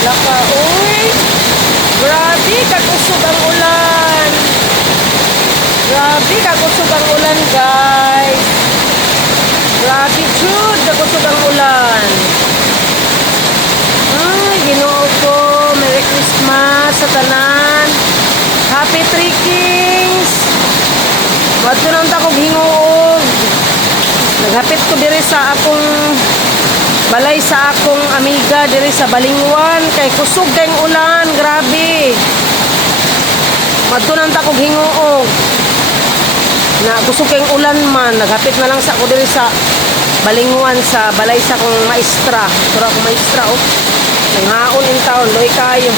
Wala ka. Uy! Grabe, kakusog ang ulan. Grabe, kakusog ang ulan, guys. Grabe, Jude, kakusog ang ulan. Ay, Ginoo ko. Merry Christmas sa tanan. Happy Three Kings. Ba't ko nang takog hinguog. Naghapit ko diri sa akong balay sa akong amiga diri sa Balingwan. Kay kusog kayong ulan. Grabe. Ba't ko nang takog hinguog. Na kusog kayong ulan man. Naghapit na lang sa ako diri sa Balingwan sa balay sa akong maestra. Sura akong maestra, oh. Nanghaon in taon. Loy kayo.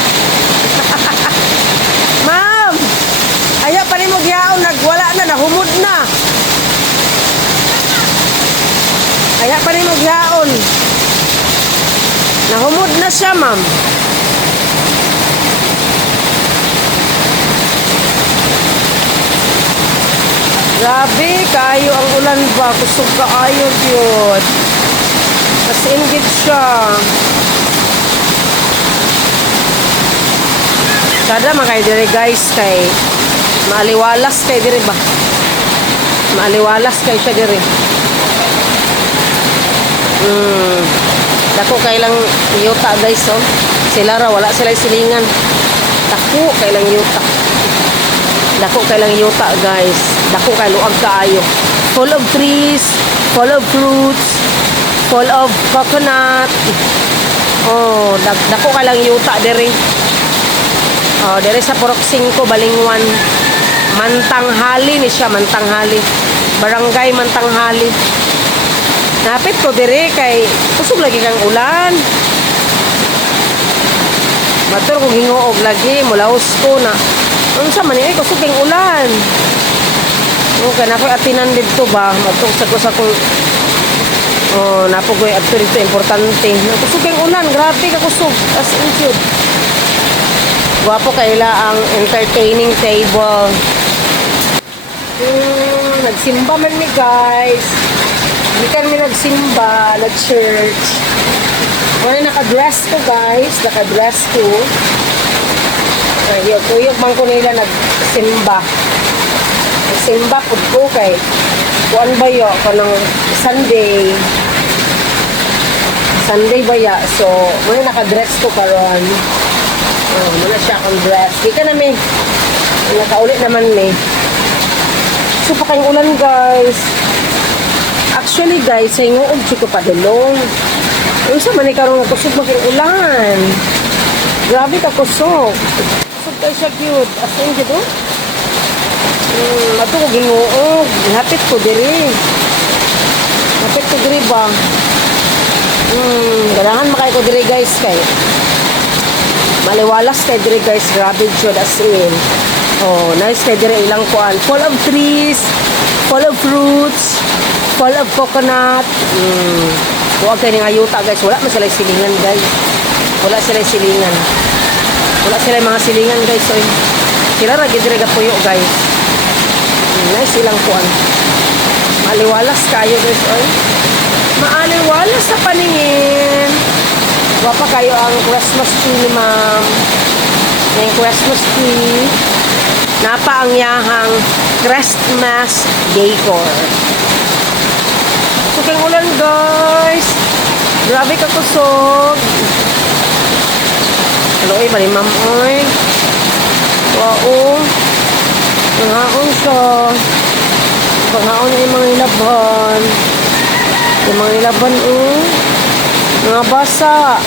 Ma'am! Ayaw pa rin mo giyaon. Nagwala na. Nahumod na. Ayaw pa rin mo giyaon. Nahumod na siya, ma'am. Grabe, kayo ang ulan ba? Kusog kaayo yun. Mas ingit siya. Kada makay dire guys kay maaliwalas kay dire ba? Maaliwalas kay siya dire. Dako kay lang yuta guys, oh. Sila ra wala sila silingan. Dako kay lang yuta. Dako kay lang yuta guys. Dako kay luag kaayo. Full of trees, full of fruits, full of coconut. Oh, dako kay lang yuta dire. Oh, dire sa Purok 5 Balingwan. Mantanghali ni siya, Mantanghali. Barangay Mantanghali. Napit ko dire kay kusog lagi kang ulan. Matur ko hingoog lagi, mulaos ko na. Unsa man ni kusog kang ulan. O kana ko atinan didto ba, matur sa ko sa kung napo ko adto dito importante. Kusog kang ulan, grabe ka kusog. As in yun. Guwapo kaila ang entertaining table. Nagsimba man mi guys. Hindi kami nagsimba, nag-church. Wala naka-dress ko guys. Naka-dress ko. Tuyok man ko nila nagsimba. Nagsimba po ko kay kuan ba yun? Kanang Sunday. Sunday ba ya? So, wala naka-dress ko karon. Muna siya akong dress. Di ka namin. Nakaulit naman eh. So, pa kayong ulan guys. Actually guys, sa ingoog ko padulong. Yung sa manikarong kusog maging ulan. Grabe ka kusog. Kusog kayo siya cute. As in dito. Ato ko gingoog. Hapit ko diri. Hapit ko diri ba? Ganahan makay ko diri guys kay. Maliwalas kay diri guys. Grabe jud as in. Oh, nice kay diri ilang kuan. Full of trees. Full of fruits. Full of coconut. Huwag kayo ng ayuta guys. Wala man sila silingan guys. Wala sila silingan. Wala sila mga silingan guys. So, sila ragidiriga puyo guys. Nice ilang kuan. Maaliwalas kayo guys. Oy. Maaliwalas sa paningin. Wapa kayo ang Christmas tree ni ma'am. Yung Christmas tree. Napa ang yahang Christmas decor. So, kang ulan guys. Grabe ka kusog. Hello, bali ma'am, oy. Wow. Panghaon siya. Panghaon na yung mga ilaban. Yung mga ilaban, mga basa.